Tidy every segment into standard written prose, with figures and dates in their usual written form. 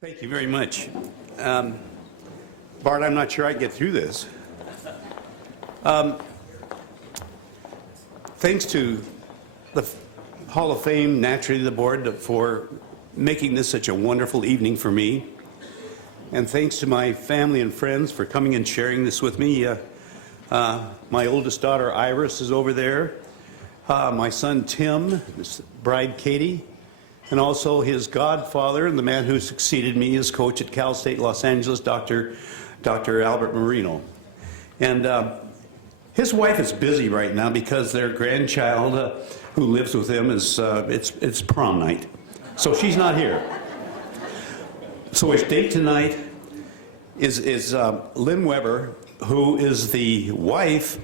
Thank you very much. Bart, I'm not sure I can get through this. Thanks to the Hall of Fame, naturally the board, for making this such a wonderful evening for me. And thanks to my family and friends for coming and sharing this with me. My oldest daughter, Iris, is over there. My son, Tim, his bride, Katie, and also his godfather and the man who succeeded me as coach at Cal State Los Angeles, Dr. Albert Marino. And his wife is busy right now because their grandchild who lives with them is, it's prom night. So she's not here. So his date tonight is Lynn Weber, who is the wife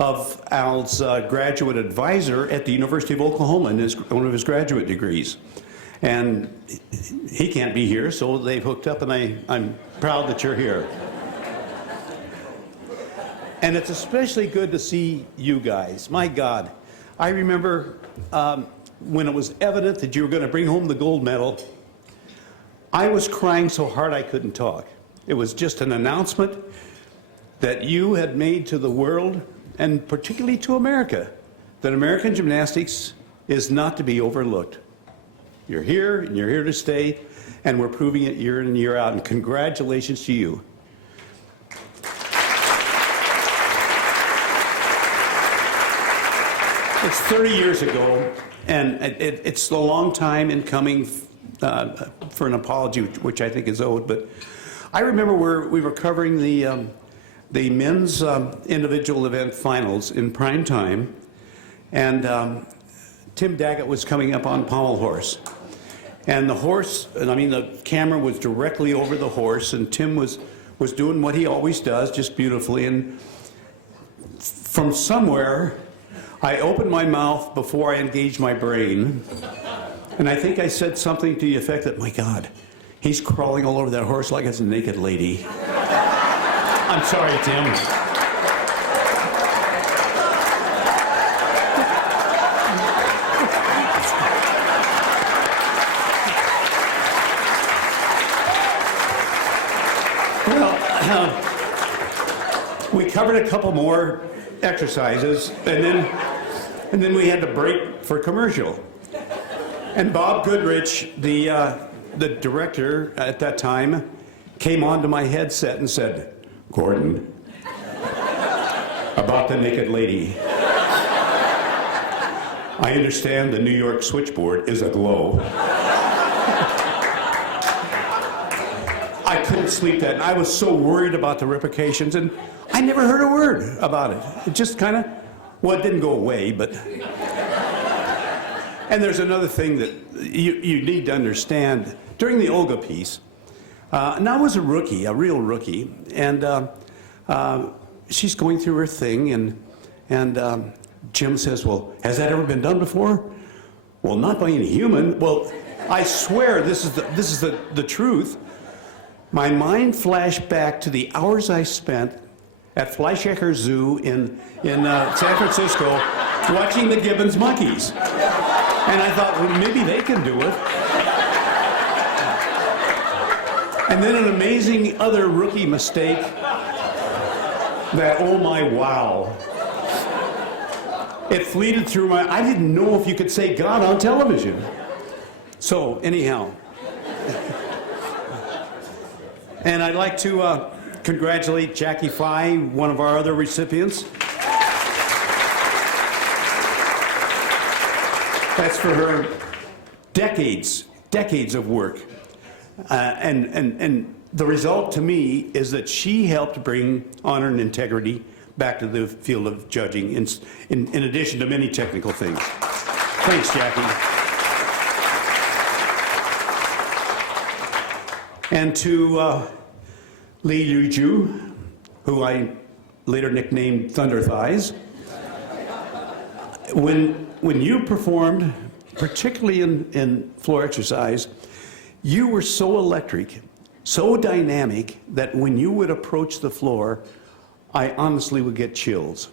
of Al's graduate advisor at the University of Oklahoma in one of his graduate degrees. And he can't be here, so they've hooked up, and I'm proud that you're here. And it's especially good to see you guys. My God, I remember when it was evident that you were going to bring home the gold medal, I was crying so hard I couldn't talk. It was just an announcement that you had made to the world, and particularly to America, that American gymnastics is not to be overlooked. You're here, and you're here to stay, and we're proving it year in and year out, and congratulations to you. It's 30 years ago, and it's a long time in coming for an apology, which I think is owed, but I remember we were covering the men's individual event finals in prime time, and Tim Daggett was coming up on pommel horse. And the horse, and I mean the camera was directly over the horse, and Tim was doing what he always does, just beautifully, and from somewhere, I opened my mouth before I engaged my brain, and I think I said something to the effect that, my God, he's crawling all over that horse like it's a naked lady. I'm sorry, Tim. We covered a couple more exercises, and then we had to break for commercial. And Bob Goodrich, the director at that time, came onto my headset and said, "Gordon, about the naked lady. I understand the New York switchboard is aglow." I couldn't sleep that night. I was so worried about the repercussions, and I never heard a word about it. It just kind of, well, it didn't go away, but... And there's another thing that you need to understand. During the Olga piece, and I was a rookie, a real rookie, and she's going through her thing, and Jim says, "Well, has that ever been done before?" "Well, not by any human." Well, I swear this is the truth. My mind flashed back to the hours I spent at Fleischhacker Zoo in San Francisco watching the Gibbons monkeys. And I thought, well, maybe they can do it. And then an amazing other rookie mistake that, oh my wow. It fleeted through I didn't know if you could say God on television. So, anyhow. And I'd like to congratulate Jackie Fye, one of our other recipients. That's for her decades of work. And the result to me is that she helped bring honor and integrity back to the field of judging, in addition to many technical things. Thanks, Jackie. And to Lee Yuju, who I later nicknamed Thunder Thighs. When you performed, particularly in floor exercise, you were so electric, so dynamic, that when you would approach the floor, I honestly would get chills.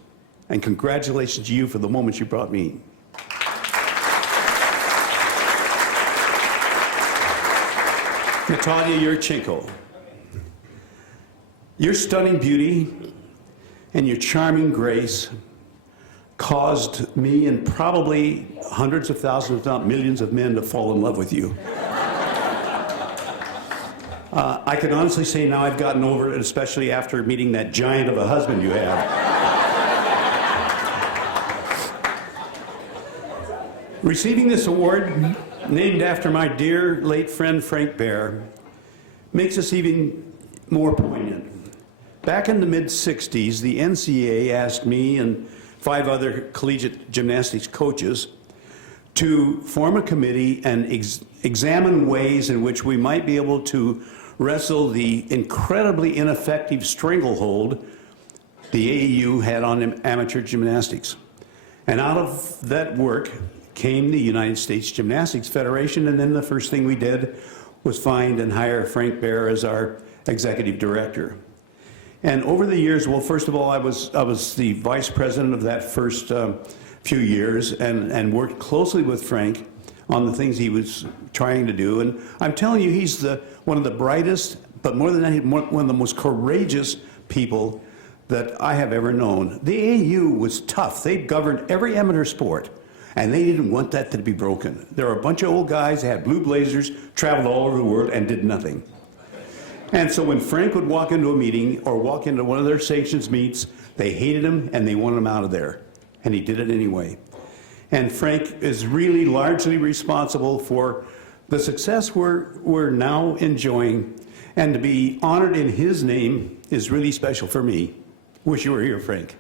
And congratulations to you for the moments you brought me. Natalia Yurchenko. Your stunning beauty and your charming grace caused me and probably hundreds of thousands, if not millions of men to fall in love with you. I can honestly say now I've gotten over it, especially after meeting that giant of a husband you have. Receiving this award, named after my dear late friend Frank Baer, makes this even more poignant. Back in the mid-'60s, the NCAA asked me and 5 other collegiate gymnastics coaches to form a committee and examine ways in which we might be able to wrestle the incredibly ineffective stranglehold the AAU had on amateur gymnastics. And out of that work came the United States Gymnastics Federation, and then the first thing we did was find and hire Frank Baer as our executive director. And over the years, well, first of all, I was the vice president of that first few years and worked closely with Frank on the things he was trying to do. And I'm telling you, he's one of the brightest, but more than that, one of the most courageous people that I have ever known. The AAU was tough. They governed every amateur sport, and they didn't want that to be broken. There were a bunch of old guys that had blue blazers, traveled all over the world, and did nothing. And so when Frank would walk into a meeting or walk into one of their sanctions meets, they hated him and they wanted him out of there. And he did it anyway. And Frank is really largely responsible for the success we're now enjoying. And to be honored in his name is really special for me. Wish you were here, Frank.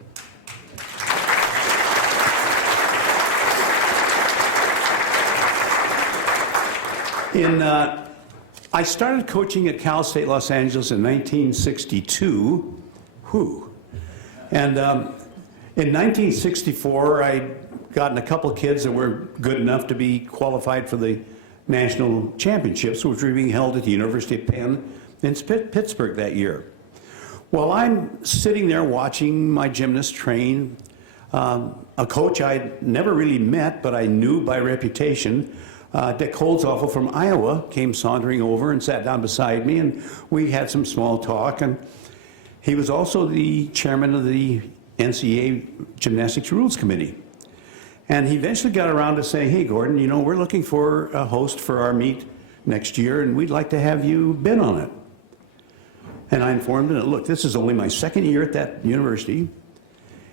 I started coaching at Cal State Los Angeles in 1962. And in 1964, I'd gotten a couple of kids that were good enough to be qualified for the national championships, which were being held at the University of Penn in Pittsburgh that year. While I'm sitting there watching my gymnasts train, a coach I'd never really met, but I knew by reputation, Dick Holzhoffel from Iowa, came sauntering over and sat down beside me, and we had some small talk. And he was also the chairman of the NCAA Gymnastics Rules Committee. And he eventually got around to saying, hey, Gordon, you know, we're looking for a host for our meet next year, and we'd like to have you bid on it. And I informed him, look, this is only my second year at that university,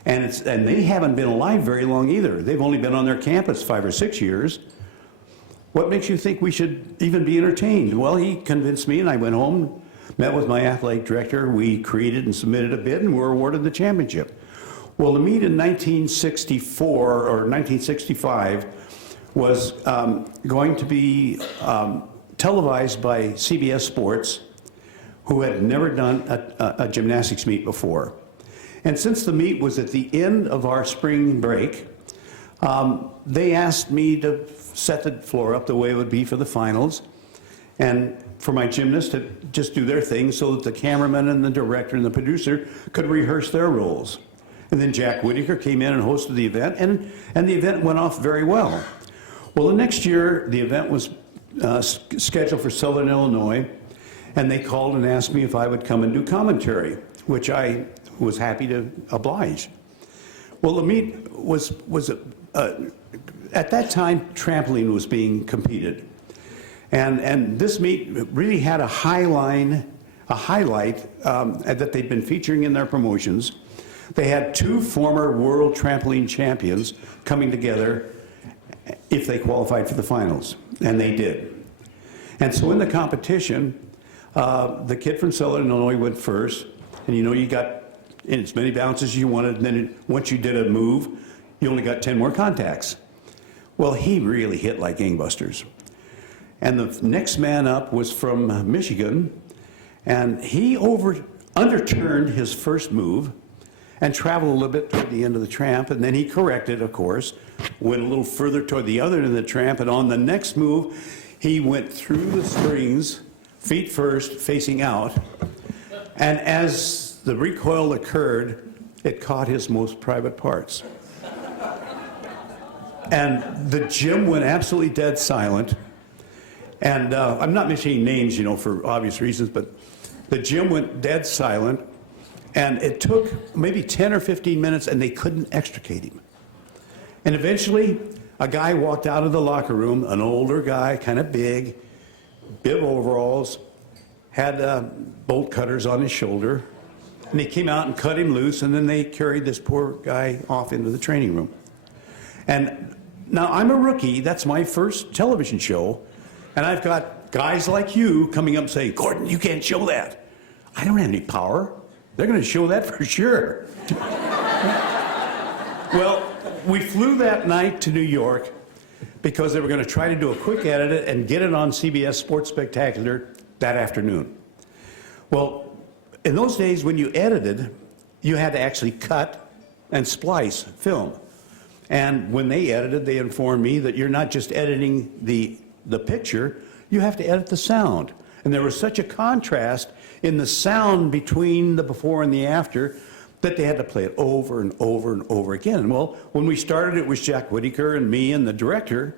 and they haven't been alive very long either. They've only been on their campus 5 or 6 years. What makes you think we should even be entertained? Well, he convinced me, and I went home, met with my athletic director. We created and submitted a bid, and were awarded the championship. Well, the meet in 1964 or 1965 was going to be televised by CBS Sports, who had never done a gymnastics meet before. And since the meet was at the end of our spring break, they asked me to set the floor up the way it would be for the finals, and for my gymnasts to just do their thing so that the cameraman and the director and the producer could rehearse their roles. And then Jack Whitaker came in and hosted the event, and the event went off very well. Well, the next year, the event was scheduled for Southern Illinois, and they called and asked me if I would come and do commentary, which I was happy to oblige. Well, the meet was at that time, trampoline was being competed. And this meet really had a highlight that they'd been featuring in their promotions. They had 2 former world trampoline champions coming together if they qualified for the finals, and they did. And so in the competition, the kid from Southern Illinois went first, and you know, you got in as many bounces as you wanted, and then once you did a move, you only got 10 more contacts. Well, he really hit like gangbusters. And the next man up was from Michigan, and he underturned his first move and traveled a little bit toward the end of the tramp, and then he corrected, of course, went a little further toward the other end of the tramp, and on the next move, he went through the springs, feet first, facing out, and as the recoil occurred, it caught his most private parts. And the gym went absolutely dead silent. And I'm not mentioning names, you know, for obvious reasons, but the gym went dead silent, and it took maybe 10 or 15 minutes, and they couldn't extricate him. And eventually, a guy walked out of the locker room, an older guy, kind of big, bib overalls, had bolt cutters on his shoulder, and they came out and cut him loose, and then they carried this poor guy off into the training room. And now I'm a rookie, that's my first television show, and I've got guys like you coming up saying, Gordon, you can't show that. I don't have any power. They're going to show that for sure. Well, we flew that night to New York because they were going to try to do a quick edit and get it on CBS Sports Spectacular that afternoon. Well, in those days when you edited, you had to actually cut and splice film. And when they edited, they informed me that you're not just editing the picture, you have to edit the sound. And there was such a contrast in the sound between the before and the after that they had to play it over and over and over again. And well, when we started, it was Jack Whitaker and me and the director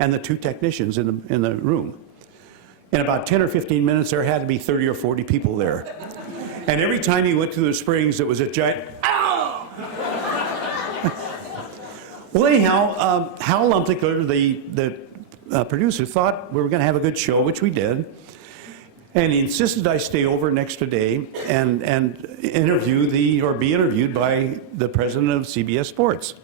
and the two technicians in the room. In about 10 or 15 minutes, there had to be 30 or 40 people there. And every time he went to the springs, it was a giant, ow! Well, anyhow, Hal Lumpticker, the producer, thought we were going to have a good show, which we did. And he insisted I stay over an extra day and be interviewed by the president of CBS Sports.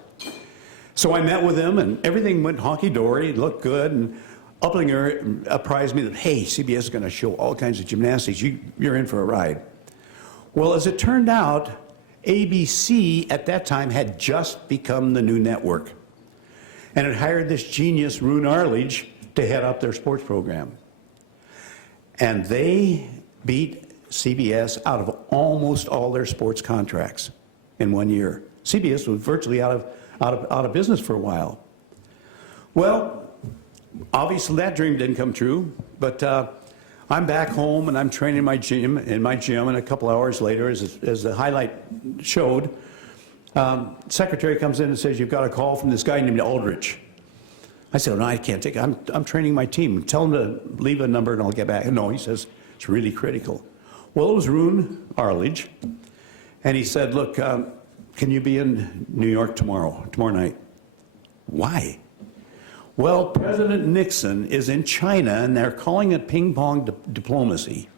So I met with him, and everything went honky-dory. It looked good. And Uplinger apprised me that, hey, CBS is going to show all kinds of gymnastics. You're in for a ride. Well, as it turned out, ABC at that time had just become the new network. And it hired this genius, Rune Arledge, to head up their sports program. And they beat CBS out of almost all their sports contracts in 1 year. CBS was virtually out of business for a while. Well, obviously that dream didn't come true, but I'm back home and I'm training in my gym, and a couple hours later, as the highlight showed, secretary comes in and says, you've got a call from this guy named Aldrich. I said, no, I can't take it. I'm training my team. Tell him to leave a number and I'll get back. No, he says, it's really critical. Well, it was Rune Arledge, and he said, look, can you be in New York tomorrow night? Why? Well, President Nixon is in China, and they're calling it ping pong diplomacy.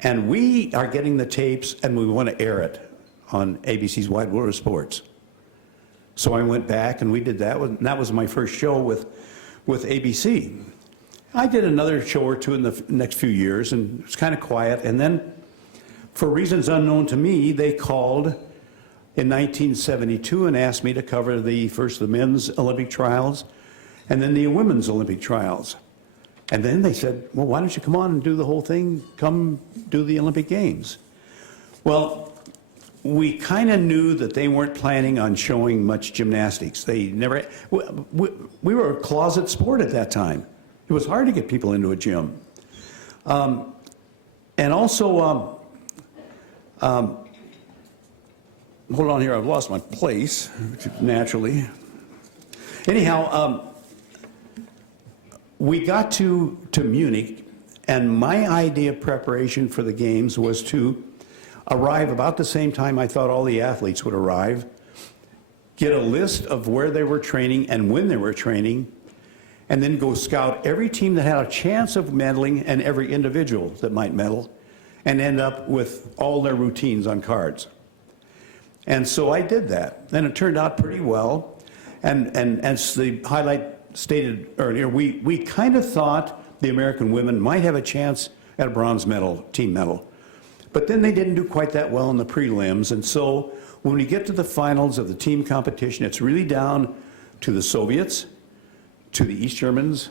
And we are getting the tapes, and we want to air it on ABC's Wide World of Sports. So I went back and we did that. And that was my first show with ABC. I did another show or two in the next few years, and it was kind of quiet. And then, for reasons unknown to me, they called in 1972 and asked me to cover first the men's Olympic trials and then the women's Olympic trials. And then they said, well, why don't you come on and do the whole thing? Come do the Olympic Games. Well, we kind of knew that they weren't planning on showing much gymnastics. They never, we were a closet sport at that time. It was hard to get people into a gym. And also, hold on here, I've lost my place, naturally. Anyhow, we got to Munich, and my idea of preparation for the games was to arrive about the same time I thought all the athletes would arrive, get a list of where they were training and when they were training, and then go scout every team that had a chance of medaling and every individual that might medal, and end up with all their routines on cards. And so I did that, and it turned out pretty well. And as the highlight stated earlier, we kind of thought the American women might have a chance at a bronze medal, team medal. But then they didn't do quite that well in the prelims, and so when we get to the finals of the team competition, it's really down to the Soviets, to the East Germans,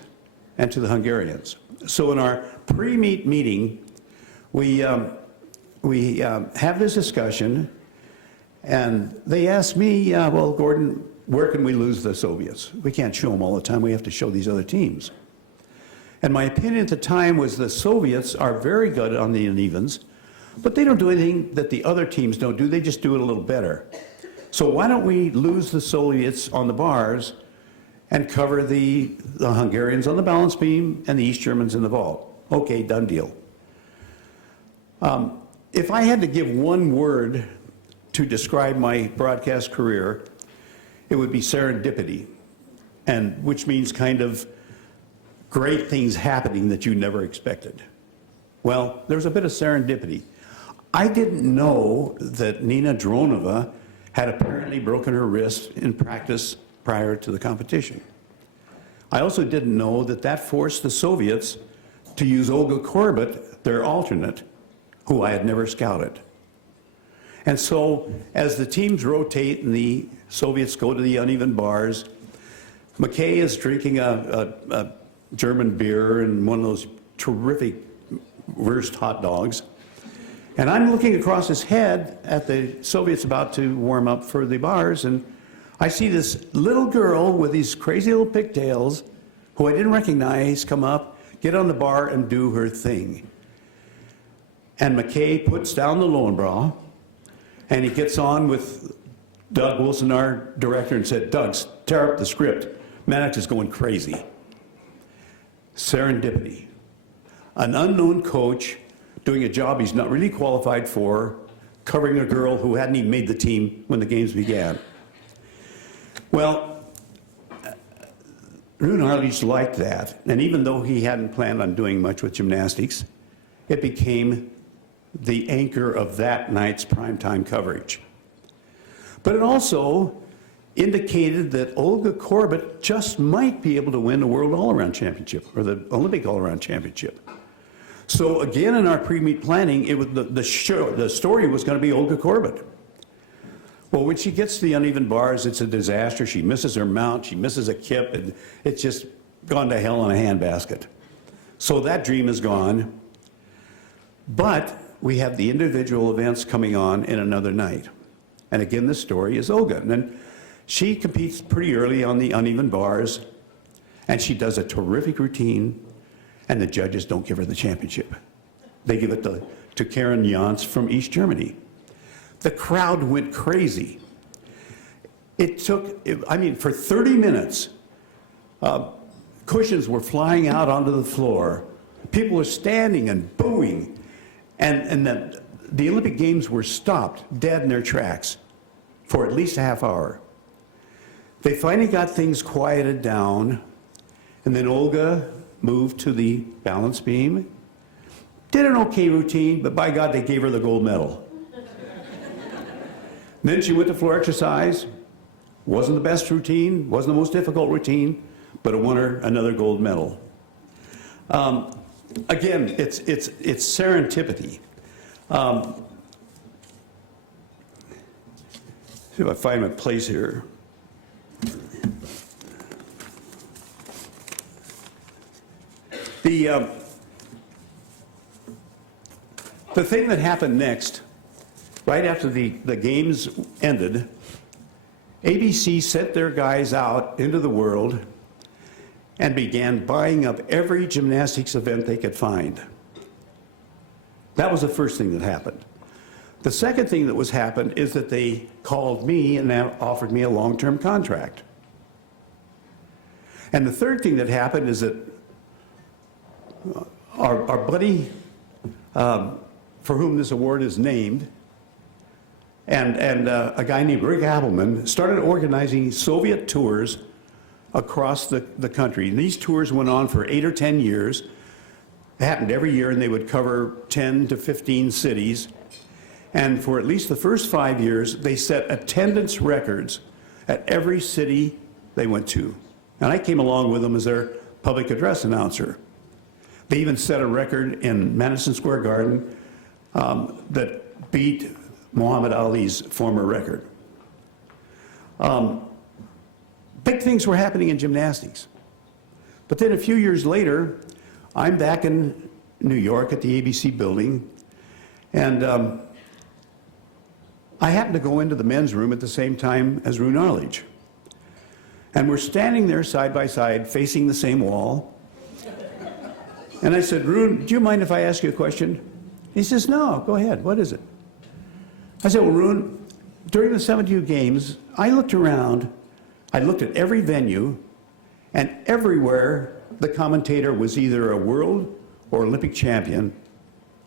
and to the Hungarians. So in our pre-meet meeting, we have this discussion, and they asked me, well, Gordon, where can we lose the Soviets? We can't show them all the time. We have to show these other teams. And my opinion at the time was the Soviets are very good on the unevens, but they don't do anything that the other teams don't do. They just do it a little better. So why don't we lose the Soviets on the bars and cover the Hungarians on the balance beam and the East Germans in the vault. Okay, done deal. If I had to give one word to describe my broadcast career, it would be serendipity, and which means kind of great things happening that you never expected. Well, there's a bit of serendipity. I didn't know that Nina Dronova had apparently broken her wrist in practice prior to the competition. I also didn't know that that forced the Soviets to use Olga Korbut, their alternate, who I had never scouted. And so as the teams rotate and the Soviets go to the uneven bars, McKay is drinking a German beer and one of those terrific Wurst hot dogs. And I'm looking across his head at the Soviets about to warm up for the bars, and I see this little girl with these crazy little pigtails, who I didn't recognize, come up, get on the bar, and do her thing. And McKay puts down the Lowenbräu, and he gets on with Doug Wilson, our director, and said, "Doug, tear up the script. Maddux is going crazy." Serendipity. An unknown coach doing a job he's not really qualified for, covering a girl who hadn't even made the team when the games began. Well, Rune Arledge liked that, and even though he hadn't planned on doing much with gymnastics, it became the anchor of that night's primetime coverage. But it also indicated that Olga Korbut just might be able to win the World All-Around Championship, or the Olympic All-Around Championship. So again, in our pre-meet planning, it was the story was going to be Olga Korbut. Well, when she gets to the uneven bars, it's a disaster. She misses her mount, she misses a kip, and it's just gone to hell in a handbasket. So that dream is gone. But we have the individual events coming on in another night. And again, the story is Olga. And then she competes pretty early on the uneven bars, and she does a terrific routine, and the judges don't give her the championship. They give it to Karen Jans from East Germany. The crowd went crazy. It took, I mean, for 30 minutes, cushions were flying out onto the floor. People were standing and booing, and the Olympic Games were stopped dead in their tracks for at least a half hour. They finally got things quieted down, and then Olga moved to the balance beam, did an okay routine, but by God, they gave her the gold medal. Then she went to floor exercise, wasn't the best routine, wasn't the most difficult routine, but it won her another gold medal. Again, it's serendipity. See if I find my place here. The thing that happened next, right after the games ended, ABC sent their guys out into the world and began buying up every gymnastics event they could find. That was the first thing that happened. The second thing that happened is that they called me and offered me a long-term contract. And the third thing that happened is that our buddy, for whom this award is named, and a guy named Rick Appelman started organizing Soviet tours across the country. And these tours went on for 8 or 10 years. It happened every year, and they would cover 10 to 15 cities. And for at least the first 5 years, they set attendance records at every city they went to. And I came along with them as their public address announcer. They even set a record in Madison Square Garden that beat Muhammad Ali's former record. Big things were happening in gymnastics. But then a few years later, I'm back in New York at the ABC building, and I happened to go into the men's room at the same time as Rune Arledge. And we're standing there side by side, facing the same wall. And I said, "Rune, do you mind if I ask you a question?" He says, "No, go ahead. What is it?" I said, "Well, Rune, during the 72 games, I looked around, I looked at every venue, And everywhere, the commentator was either a world or Olympic champion,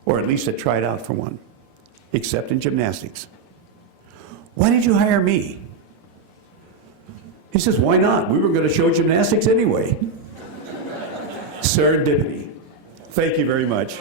or at least had tried out for one, except in gymnastics. Why did you hire me? He says, why not? We were going to show gymnastics anyway. Serendipity. Thank you very much.